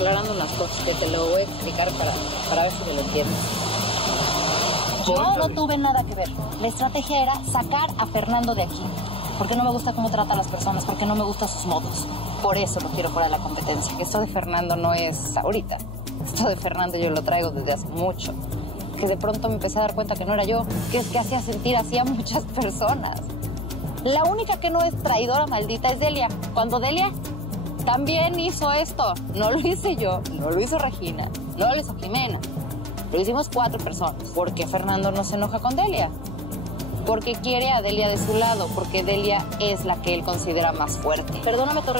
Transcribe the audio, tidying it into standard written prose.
aclarando unas cosas que te lo voy a explicar para ver si me lo entiendes. Yo no tuve nada que ver. La estrategia era sacar a Fernando de aquí. Porque no me gusta cómo trata a las personas, porque no me gustan sus modos. Por eso lo quiero fuera de la competencia. Esto de Fernando no es ahorita. Esto de Fernando yo lo traigo desde hace mucho. Que de pronto me empecé a dar cuenta que no era yo, que es que hacía sentir así a muchas personas. La única que no es traidora maldita es Delia. Cuando Delia también hizo esto, no lo hice yo, no lo hizo Regina, no lo hizo Jimena. Lo hicimos 4 personas. ¿Por qué Fernando no se enoja con Delia? Porque quiere a Delia de su lado, porque Delia es la que él considera más fuerte. Perdóname, Torre.